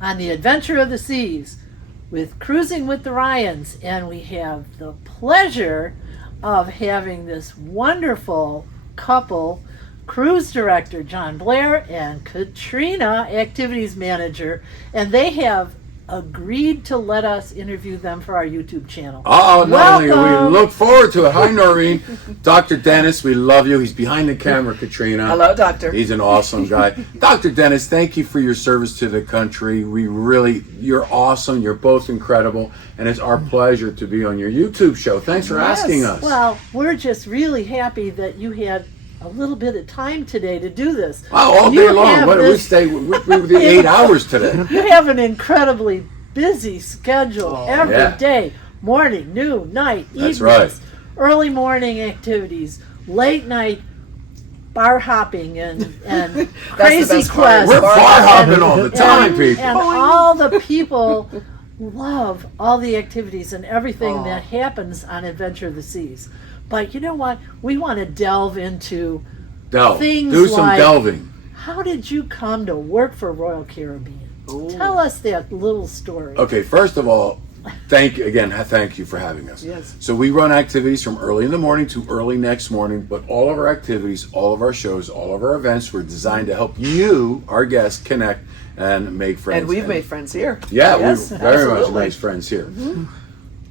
On the Adventure of the Seas with Cruising with the Ryans, and we have the pleasure of having this wonderful couple, cruise director John Blair and Katrina, activities manager, and they have agreed to let us interview them for our YouTube channel. Oh, not only we look forward to it. Hi, Noreen. Dr. Dennis, we love you. He's behind the camera, Katrina. Hello, Doctor. He's an awesome guy. Dr. Dennis, thank you for your service to the country. You're awesome. You're both incredible. And it's our pleasure to be on your YouTube show. Thanks for asking us. Well, we're just really happy that you had a little bit of time today to do this. Wow, all day long. What did we stay? We were 8 hours today. You have an incredibly busy schedule every day. Morning, noon, night, evenings. That's right. Early morning activities, late night bar hopping and crazy quest. We're bar hopping all the time, people. And all the people love all the activities and everything that happens on Adventure of the Seas. But you know what? We want to delve into things Do some like, delving. how did you come to work for Royal Caribbean? Ooh. Tell us that little story. Okay, first of all, thank you for having us. Yes. So we run activities from early in the morning to early next morning, but all of our activities, all of our shows, all of our events were designed to help you, our guests, connect and make friends. And we've made friends here. Yeah, yes, we're very much nice friends here. Mm-hmm.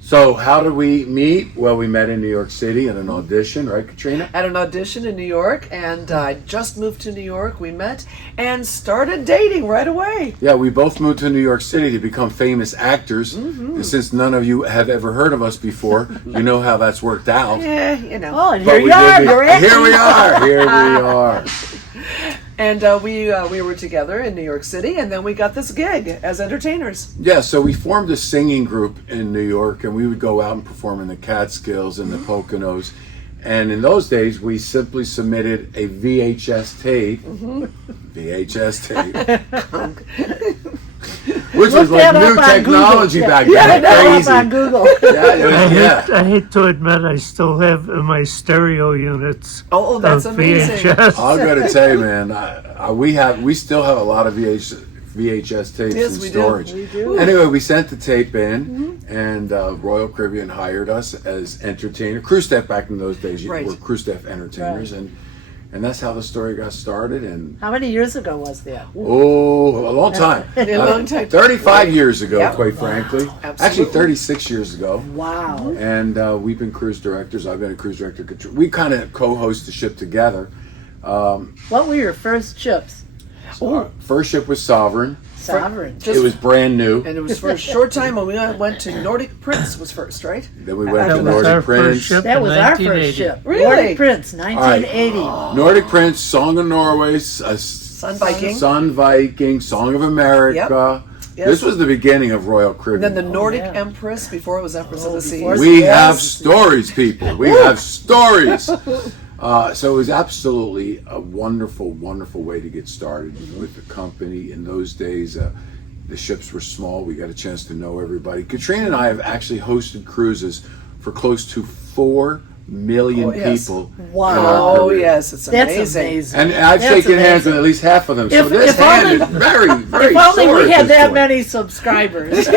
So how did we meet? Well, we met in New York City at an audition, right, Katrina? At an audition in New York, and I just moved to New York. We met and started dating right away. Yeah, we both moved to New York City to become famous actors. Mm-hmm. And since none of you have ever heard of us before, you know how that's worked out. Yeah, you know. Oh, and here you are. Here we are. And we were together in New York City, and then we got this gig as entertainers. Yeah, so we formed a singing group in New York, and we would go out and perform in the Catskills and the Poconos. And in those days, we simply submitted a VHS tape. Mm-hmm. VHS tape. Which was like new technology back then. Crazy. On Google. I hate to admit, I still have my stereo units. Oh, that's amazing. VHS. I gotta tell you, man, we still have a lot of VHS tapes in storage. We do. Anyway, we sent the tape in, and Royal Caribbean hired us as entertainer, crew staff back in those days. Right. Were crew staff entertainers, and that's how the story got started. And how many years ago was that? Oh, a long time. A long time. 35 years ago, quite frankly. Absolutely. Actually, 36 years ago. Wow. And we've been cruise directors. I've been a cruise director. We kind of co-host the ship together. What were your first ships? First ship was Sovereign. It was brand new. And it was for a short time when we went to Nordic Prince was first, right? Then we went to Nordic Prince. That was our first ship. Really? Nordic Prince, 1980. Right. Nordic Prince, Song of Norway, Sun Viking. Sun Viking, Song of America. Yep. This was the beginning of Royal Caribbean. And then the Nordic Empress before it was Empress of the Seas. We have stories, people. We have stories. So it was absolutely a wonderful, wonderful way to get started with the company. In those days, the ships were small. We got a chance to know everybody. Katrina and I have actually hosted cruises for close to 4 million people. Wow. Oh, yes. It's amazing. That's amazing. And I've shaken hands with at least half of them. So this hand is very, very If only sore we at had this that point. many subscribers.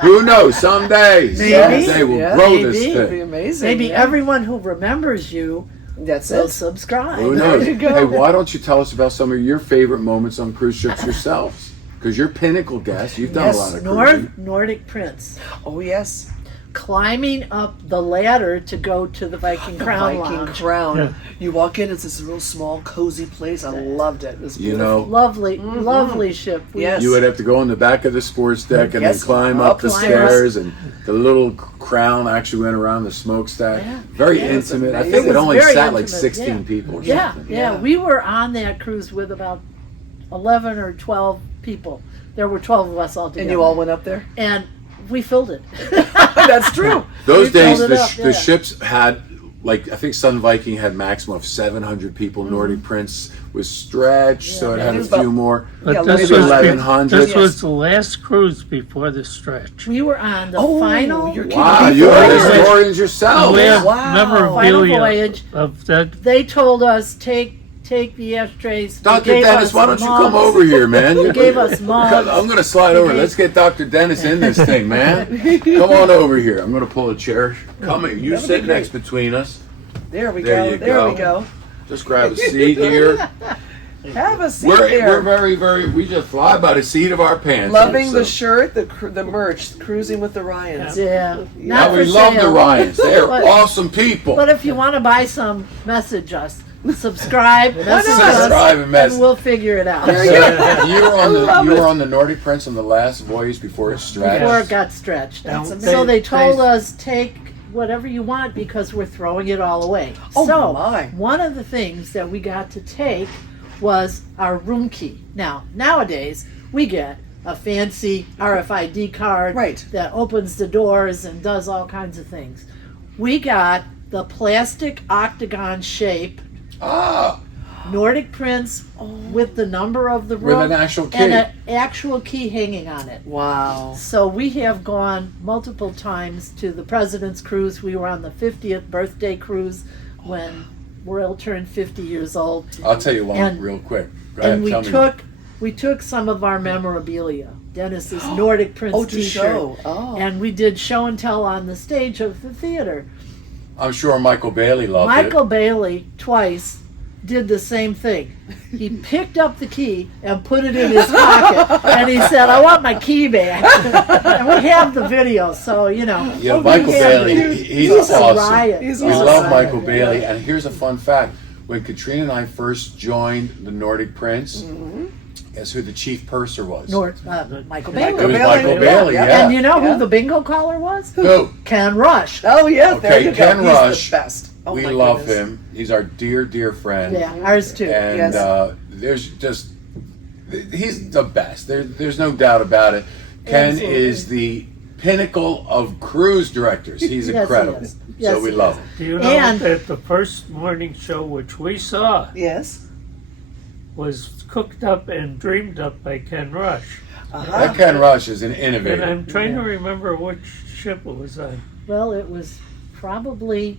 Who knows? Someday. Someday we'll grow this It would be thing. amazing. Maybe everyone who remembers you will subscribe. Who knows? There you go. Hey, why don't you tell us about some of your favorite moments on cruise ships yourselves? Because you're pinnacle guests. You've done a lot of cruising. Nordic Prince. Oh, yes. climbing up the ladder to go to the Viking Crown Viking Lounge. Crown. Yeah. You walk in, it's this real small, cozy place. I loved it. It was You beautiful. know, Lovely, lovely ship. Yes. you would have to go in the back of the sports deck and Yes, then climb up up the the stairs, and the little crown actually went around the smokestack. Yeah. Very Yeah, it was intimate. I amazing. think It it was only very sat like intimate, 16 yeah. people or Yeah, something. yeah, Yeah. we were on that cruise with about 11 or 12 people. There were 12 of us all together. And you all went up there? And we filled it. That's true. Those We days, filled it up, yeah. the ships had, like, I think Sun Viking had maximum of 700 people. Nordic Prince was stretched, so it Yeah, had it a was few about- more. But Yeah, this maybe was, 1100. this Yes. was the last cruise before the stretch. We were on the Oh, final you're kidding Wow, me. you're Voyage. historians yourself. We have Wow. memorabilia Final voyage. of that. They told us take the ashtrays. They Dr. gave Dennis, us why don't you come mugs. over here, man? They gave us mugs. I'm going to slide They over. gave- Let's get Dr. Dennis in this thing, man. Come on over here. I'm going to pull a chair. Come here. You That would sit be great. next between us. There we There go. you There we go. go. Just grab a seat here. Have a seat We're there. very, very, we just fly by the seat of our pants. Loving here, the so. shirt, the merch, cruising with the Ryans. Yeah. Now Not we for love the sale. Ryans. They're But- awesome people. But if you want to buy some, message us. Subscribe, message Subscribe us, and message. we'll figure it out. You were on the Nordic Prince on the last voyage before it stretched. Before it got stretched. That's Now, amazing. So they told they- us take whatever you want because we're throwing it all away. Oh, so my. one of the things that we got to take was our room key. Now, nowadays we get a fancy RFID card Right. that opens the doors and does all kinds of things. We got the plastic octagon shape Ah, Nordic Prince with the number of the with room an actual key. and an actual key hanging on it. Wow. So we have gone multiple times to the President's Cruise. We were on the 50th birthday cruise when Royal turned 50 years old. I'll tell you one And- real quick. Go ahead, And tell me. we took some of our memorabilia, Dennis's Nordic Prince Oh, to t-shirt. show. Oh. And we did show and tell on the stage of the theater. I'm sure Michael Bailey loved Michael Bailey twice did the same thing. He picked up the key and put it in his pocket, and he said, "I want my key back." And we have the video, so you know. it. Yeah, we Michael have Bailey, it. he's a awesome. riot. He's We awesome. love a Michael riot. Bailey. And here's a fun fact. When Katrina and I first joined the Nordic Prince, guess who the chief purser was? Michael It Bailey. was Bailey, Michael yeah. Bailey, Yeah. yeah. And you know Yeah. who the bingo caller was? Who? Ken Rush. Oh, yes. There Okay, you Ken go. He's Rush. the best. Oh, We my love goodness. him. He's our dear, dear friend. Yeah, ours too. And Yes. there's just, he's the best. There's no doubt about it. Ken Absolutely. is the pinnacle of cruise directors. He's Yes, he incredible. is. Yes, So we he love is. him. Do you know And- that the first morning show, which we saw, Yes. was cooked up and dreamed up by Ken Rush? Uh-huh. That Ken Rush is an And innovator. I'm trying to remember which ship it was on. Well, it was probably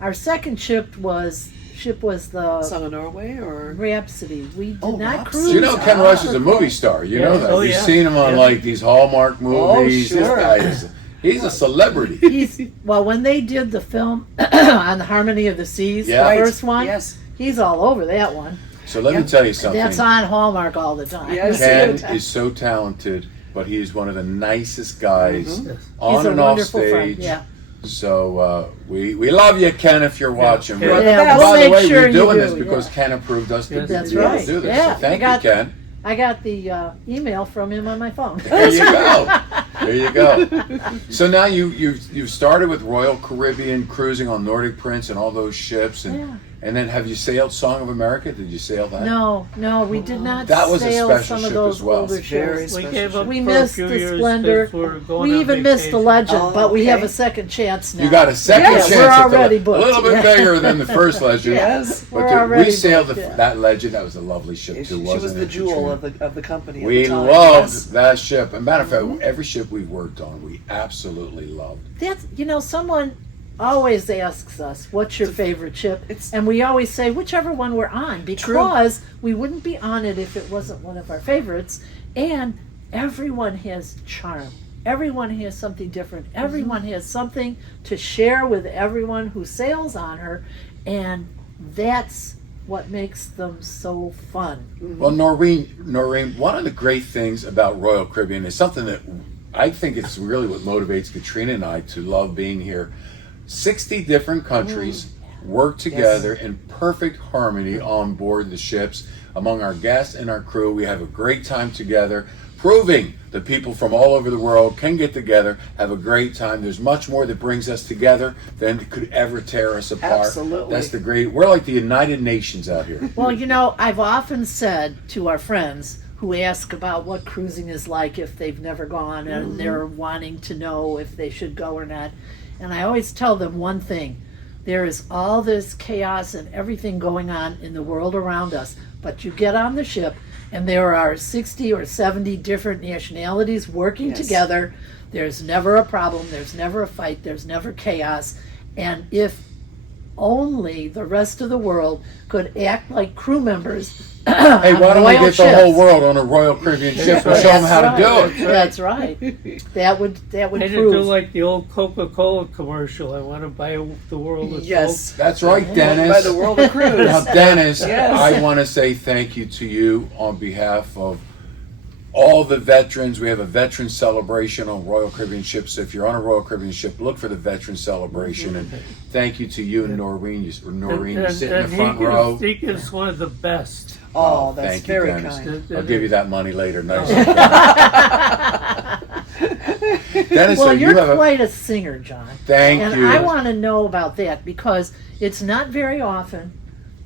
our second ship was the Song of Norway or? Rhapsody. We did Oh, not Rhapsody. cruise. You know Ken Rush is a movie star. You know Yeah. that. Oh, You've yeah. seen him on Yeah. like these Hallmark movies. Oh, sure. This guy is, he's a celebrity. Well, when they did the film on the Harmony of the Seas, Yeah. the first one, Yes. he's all over that one. So let me Yeah. tell you something. That's on Hallmark all the time. Yes. Ken is so talented, but he's one of the nicest guys He's on a and off wonderful stage. friend. Yeah. So we love you, Ken, if you're watching. Yeah. But Yeah, by we'll the make way, sure we're you doing do, this because yeah. Ken approved us to, Yes. That's do right. this. Yeah. So thank you, Ken. I got the email from him on my phone. There you go. There you go. So now you've started with Royal Caribbean cruising on Nordic Prince and all those ships, and then have you sailed Song of America? Did you sail that? No, we did not That was a sail special some ship of those as well. older Very ships. We special gave up ship. We for a missed few the years Splendor. because we're going We on even missed the vacation. Legend, Oh, but we have okay. a second chance now. You got a second Yes, chance we're at the already a booked. little bit Yeah. bigger than the first Legend. Yes. But We're we already sailed booked, yeah. that Legend. That was a lovely ship She too, was wasn't the it? jewel Katrina? of the company. At We the time. loved Yes. that ship. And matter of fact, every ship we worked on, we absolutely loved. That's someone always asks us, "What's your favorite ship?" It's- And we always say whichever one we're on because we wouldn't be on it if it wasn't one of our favorites. And everyone has charm. Everyone has something different. Everyone has something to share with everyone who sails on her, and that's what makes them so fun. Well, Noreen, one of the great things about Royal Caribbean is something that I think it's really what motivates Katrina and I to love being here. 60 different countries work together in perfect harmony on board the ships. Among our guests and our crew, we have a great time together, proving that people from all over the world can get together, have a great time. There's much more that brings us together than could ever tear us apart. Absolutely. That's the great, we're like the United Nations out here. Well, you know, I've often said to our friends who ask about what cruising is like if they've never gone and they're wanting to know if they should go or not. And I always tell them one thing. There is all this chaos and everything going on in the world around us. But you get on the ship and there are 60 or 70 different nationalities working together. There's never a problem. There's never a fight. There's never chaos. And if only the rest of the world could act like crew members. Hey, why don't we Royal get the whole ships. world on a Royal Caribbean ship and show them how to do it? That's right. That would I need to do prove. like the old Coca-Cola commercial. I want to buy the world of Yes. That's right, By Dennis. the world of cruise. Now, Dennis, Yes. I want to say thank you to you on behalf of all the veterans. We have a veteran celebration on Royal Caribbean ships. If you're on a Royal Caribbean ship, look for the veteran celebration. And thank you to you and Noreen. Noreen, you sit in the front row. He gives one of the best. Oh, that's thank you, very Dennis. kind. I'll give you that money later. Nice. Dennis, Well, so you're you have quite a singer, John. Thank and you. I want to know about that because it's not very often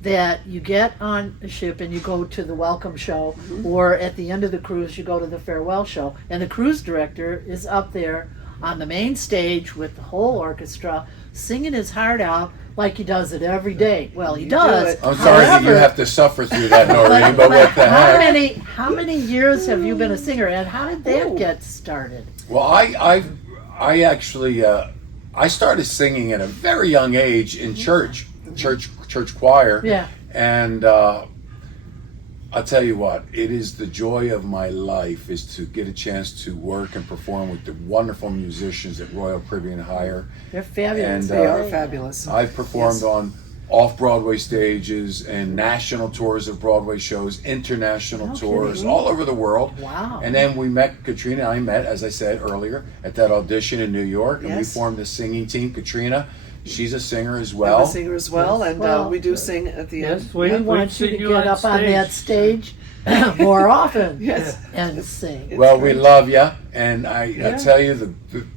that you get on a ship and you go to the welcome show, or at the end of the cruise you go to the farewell show, and the cruise director is up there on the main stage with the whole orchestra singing his heart out like he does it every day. Well, he does. it. I'm sorry that you However, have to suffer through that, Noreen, but what the how heck? how many years have you been a singer, and how did that get started? Well, I actually I started singing at a very young age in church choir. Yeah. And I'll tell you what, it is the joy of my life is to get a chance to work and perform with the wonderful musicians that Royal Caribbean hire. They're fabulous. And, They are fabulous. I've performed Yes. on off-Broadway stages and national tours of Broadway shows, international No tours kidding. all over the world. Wow. And then Katrina and I met, as I said earlier, at that audition in New York, and we Yes. formed a singing team. Katrina, she's a singer as I'm well. a singer as well, and Well, we do sing at the Yes, end. we We want you sing to get up on that stage. stage more often Yes. and sing. It's Well, we great. love you, and I Yeah. tell you,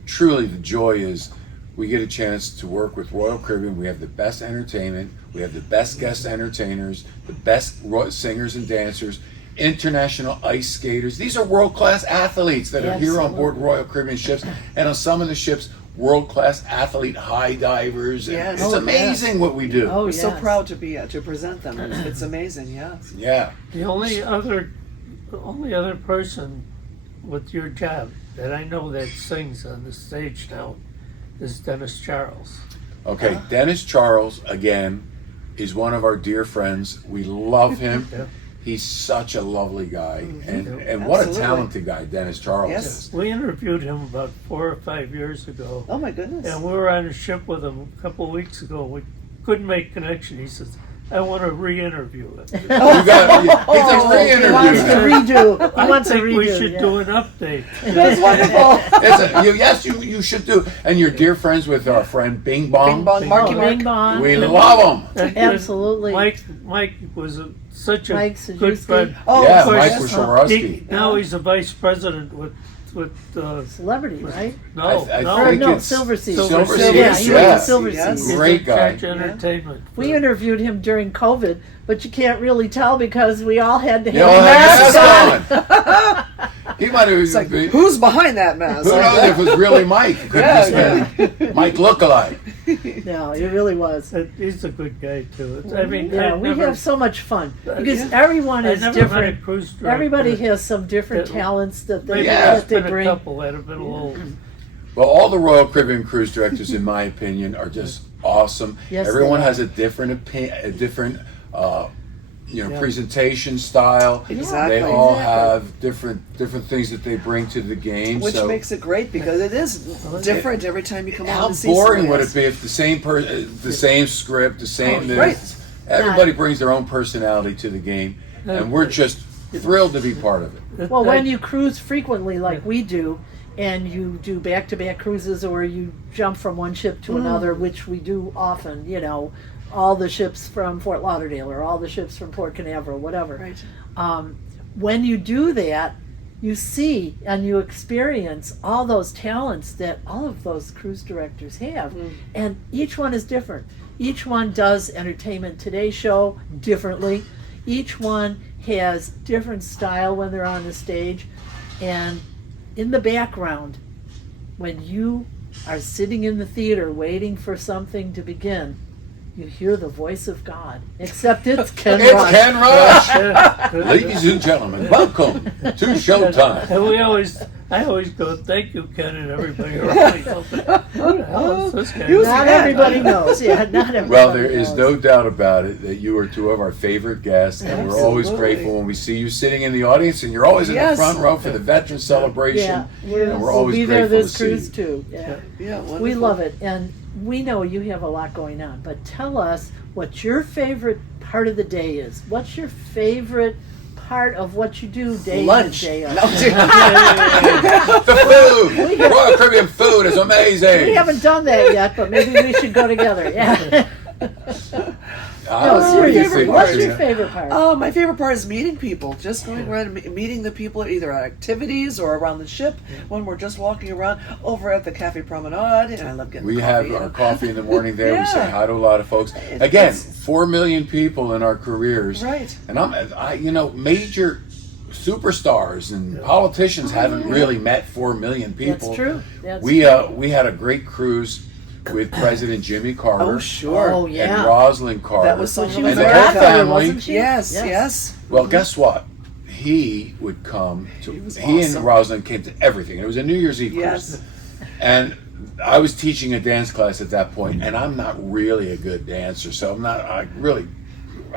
truly the joy is we get a chance to work with Royal Caribbean. We have the best entertainment, we have the best guest entertainers, the best singers and dancers, international ice skaters. These are world-class athletes that are here on board Absolutely. Royal Caribbean ships, and on some of the ships, world-class athlete high divers. And Yes. it's Oh, amazing what we do. Oh, We're so yes. proud to be to present them. It's amazing, yes. Yeah. The only other person with your job that I know that sings on the stage now is Dennis Charles. Okay, Dennis Charles, again, is one of our dear friends. We love him. Yeah. He's such a lovely guy. And Mhm. what a Absolutely. talented guy Dennis Charles Yes. is. We interviewed him about 4 or 5 years ago, Oh my goodness. and we were on a ship with him a couple of weeks ago. We couldn't make connection. He says, "I want to re-interview it." You got, he's a He wants re-interview to now. redo. He I wants to think we redo. should yeah. do an update. That's wonderful. Yes, you should do. And you're dear friends with our friend Bing Bong. Bing Bong, Marky Oh, Mark. Bing Bong. We love him. And Absolutely. Mike was such a Mike good Sajewski. friend. Oh, Yeah, of course. Mike Yes. Wazorowski. Now he's a vice president with Celebrity, right? I no, Or think no, it's Silver Seas. Silver Yeah, Seas, he yeah. was a Silver Yes. Seas. Great guy. Church Entertainment. We interviewed him during COVID, but you can't really tell because we all had to You have know, masks that's on. on. He might have. It's like, Who who's behind that mask? knows if it was really Mike? It could have just been Mike lookalike. No, it really was. He's a good guy too. I mean, Yeah, I we never, have so much fun because Yeah. everyone I is never met a different. cruise director. Everybody has some different that- talents that they Maybe Yeah. there's that they been a bring. couple that have been a little. Well, all the Royal Caribbean cruise directors, in my opinion, are just awesome. Yes, Everyone they are. has a different Yeah. presentation style. Exactly. They all Exactly. have different things that they bring to the game. Which so makes it great because it is different every time you come how on to see boring somebody would else. it be if the same script, the same right. everybody brings their own personality to the game, and we're just thrilled to be part of it. Well, when you cruise frequently like we do, and you do back-to-back cruises, or you jump from one ship to another, which we do often, you know, all the ships from Fort Lauderdale or all the ships from Port Canaveral, whatever. Right. When you do that, you see and you experience all those talents that all of those cruise directors have. And each one is different. Each one does Entertainment Today show differently. Each one has different style when they're on the stage. And in the background, when you are sitting in the theater waiting for something to begin, you hear the voice of God. Except it's Ken It's Rush. Ken Rush. Yeah. Ladies and gentlemen, welcome to Showtime. And I always go, thank you, Ken, and everybody around me. Who the hell is this guy? He was Not Ken. everybody knows. Yeah, not everybody Well, there is knows. no doubt about it that you are two of our favorite guests, and we're always Absolutely. grateful when we see you sitting in the audience, and you're always in the Yes. front row for the veteran celebration. Yeah, And we're we'll always be there grateful this to see cruise you. too. Yeah. Yeah, wonderful. We love it, and we know you have a lot going on. But tell us what your favorite part of the day is. What's your favorite part of what you do day Lunch. in and day No, out? The food! Royal Caribbean food is amazing! We haven't done that yet, but maybe we should go together. Yeah. No, what do you seriously, think, what's your Katrina? favorite part? Oh, my favorite part is meeting people. Just going around and meeting the people either at activities or around the ship when we're just walking around over at the Cafe Promenade. And I love getting We coffee. have our coffee in the morning there. We say Yeah. hi to a lot of folks. It's- Again, 4 million people in our careers. Right. And major superstars and politicians haven't really met 4 million people. That's true. That's We true. we had a great cruise with President Jimmy Carter Oh, sure. Oh, and yeah. Rosalind Carter. That was Song She of was And a the America. whole godmother, family. wasn't she? Yes, yes. Well, guess what? He would come to. He, was and awesome. Rosalind came to everything. It was a New Year's Eve Yes. cruise, and I was teaching a dance class at that point, and I'm not really a good dancer, so I'm not.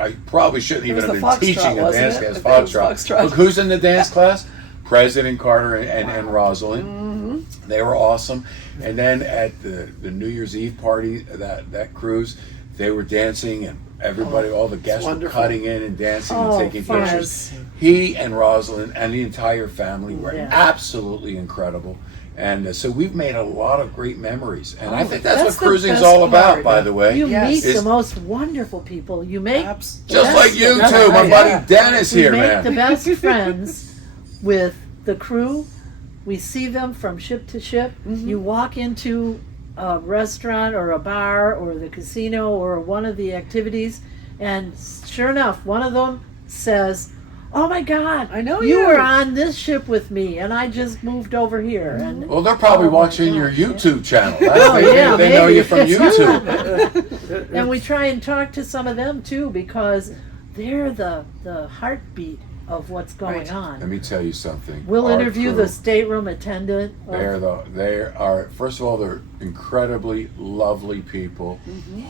I probably shouldn't It even was have the been foxtrot, teaching a wasn't dance it? class. I think it was Foxtrot. foxtrot. Look, who's in the dance class? President Carter and Rosalind. Mm-hmm. They were awesome. And then at the New Year's Eve party, that cruise, they were dancing, and everybody, all the guests were wonderful. cutting in and dancing Oh, and taking fun. pictures. He and Rosalind and the entire family were Yeah. absolutely incredible. And so we've made a lot of great memories. And I think that's That's what the cruising's best all about, part. by the way. You Yes. meet Is- the most wonderful people. You make Just Yes. like you That's two, my right. buddy Yeah. Dennis we here, make man. the best friends with the crew. We see them from ship to ship. You walk into a restaurant or a bar or the casino or one of the activities, and sure enough, one of them says, "Oh my God, I know you you." were on this ship with me, and I just moved over here." And Well, they're probably Oh, my watching God. your YouTube channel. Oh, yeah, they know maybe. you from YouTube. and we try and talk to some of them too, because they're the heartbeat of what's going Right. on. Let me tell you something. We'll Our interview crew, the stateroom attendant. They are, first of all, they're incredibly lovely people,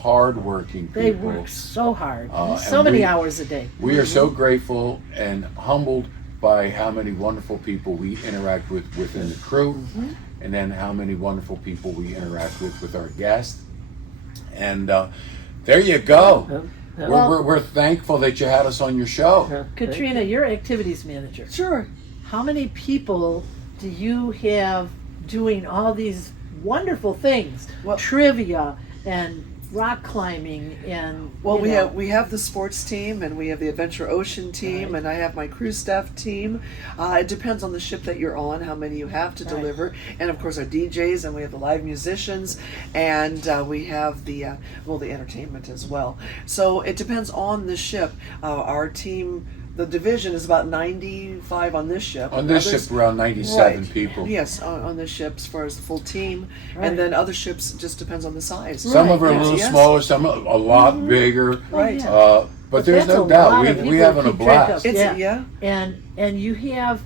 hardworking people. They work so hard, so and many we- hours a day. We are so grateful and humbled by how many wonderful people we interact with within the crew, and then how many wonderful people we interact with our guests. And there you go. We're thankful that you had us on your show. Katrina, you're activities manager. Sure. How many people do you have doing all these wonderful things? Well- Trivia and rock climbing and Well, you we know, have the sports team, and we have the Adventure Ocean team, and I have my cruise staff team. It depends on the ship that you're on, how many you have to Right. deliver, and of course our DJs, and we have the live musicians, and we have the entertainment as well. So it depends on the ship. Our team. The division is about 95 on this ship. On this Others- ship, around 97 Right. people. Yes, on this ship as far as the full team, Right. and then other ships just depends on the size. Some of them are a Yes, little yes. smaller, some are a lot bigger. Right. yeah. But there's that's no a doubt lot of we people having a keep track blast. of. It's Yeah. And you have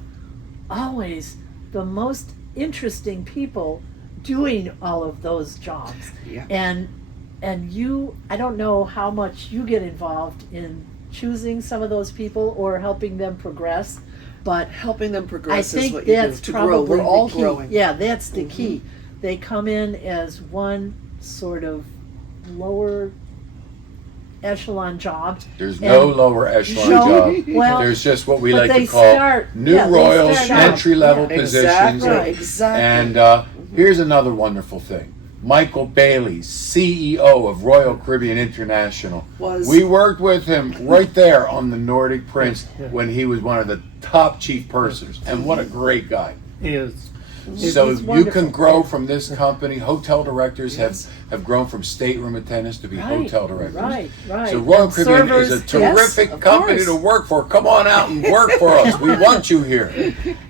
always the most interesting people doing all of those jobs. Yeah. And you, I don't know how much you get involved in choosing some of those people or helping them progress, but Helping them I progress is think what you do that's to probably grow. We're all the key. growing. Yeah, that's the key. They come in as one sort of lower echelon jobs. There's no And lower echelon no- job. well, There's just what we but like to they call start- new yeah, they royals, start out. entry-level Yeah. positions. Exactly, exactly. And here's another wonderful thing. Michael Bailey, CEO of Royal Caribbean International. We worked with him right there on the Nordic Prince Yeah. when he was one of the top chief pursers. And what a great guy. He is. So It's you wonderful. can grow from this company. Hotel directors have grown from stateroom attendants to be hotel directors. Right. So Royal And Caribbean is a servers, terrific of company course. to work for. Come on out and work for us. We want you here.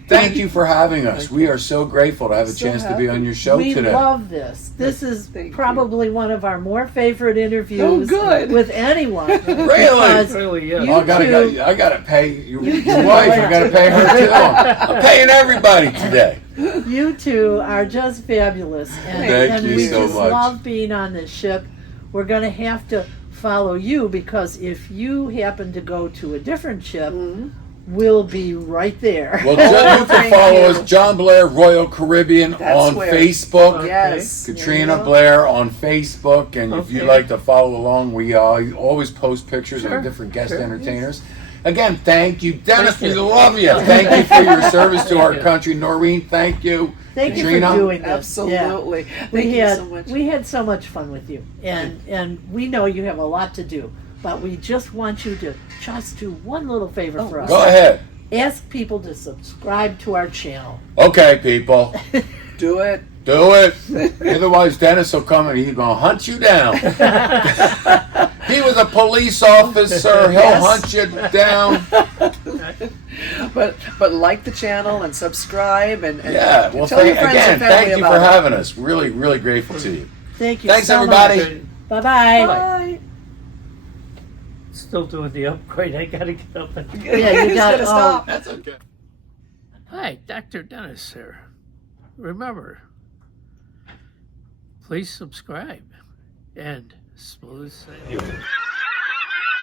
Thank you for having us. We are so grateful to have a So chance to be on happy. your show We today. love this. This is Thank you. probably one of our more favorite interviews Oh, good. with anyone. Really? Really, yeah. You Oh, two- I gotta pay your wife. I gotta pay her too. I'm paying everybody today. You two are just fabulous, and, Thank and you we so just much. love being on this ship. We're going to have to follow you because if you happen to go to a different ship, we'll be right there. Well, you can Thank follow you. us, John Blair, Royal Caribbean That's on where- Facebook. Yes. Katrina Yeah. Blair on Facebook, and if you'd Okay. like to follow along, we always post pictures Sure. of different guest Sure. entertainers. Again, thank you, Dennis. Thank We you. love you. Thank you for your service to our Thank you. country, Noreen. Thank you, Thank you Katrina. for doing this. Absolutely. Yeah. Thank we you had so much. we had so much fun with you, and we know you have a lot to do, but we just want you to just do one little favor for us. Go ahead. Ask people to subscribe to our channel. Okay, people, Do it. do it. Otherwise, Dennis will come and he's gonna hunt you down. He was a police officer. He'll Yes. hunt you down. But like the channel and subscribe and Yeah. Well, tell your friends and family thank you about for it. having us. Really, really grateful to you. Thank you. Thanks, so everybody. Much. Bye bye. Bye. Still doing the upgrade. I gotta get up and. Yeah, you He's got gonna stop. That's okay. Hi, Dr. Dennis here. Remember, please subscribe and smooth sailing.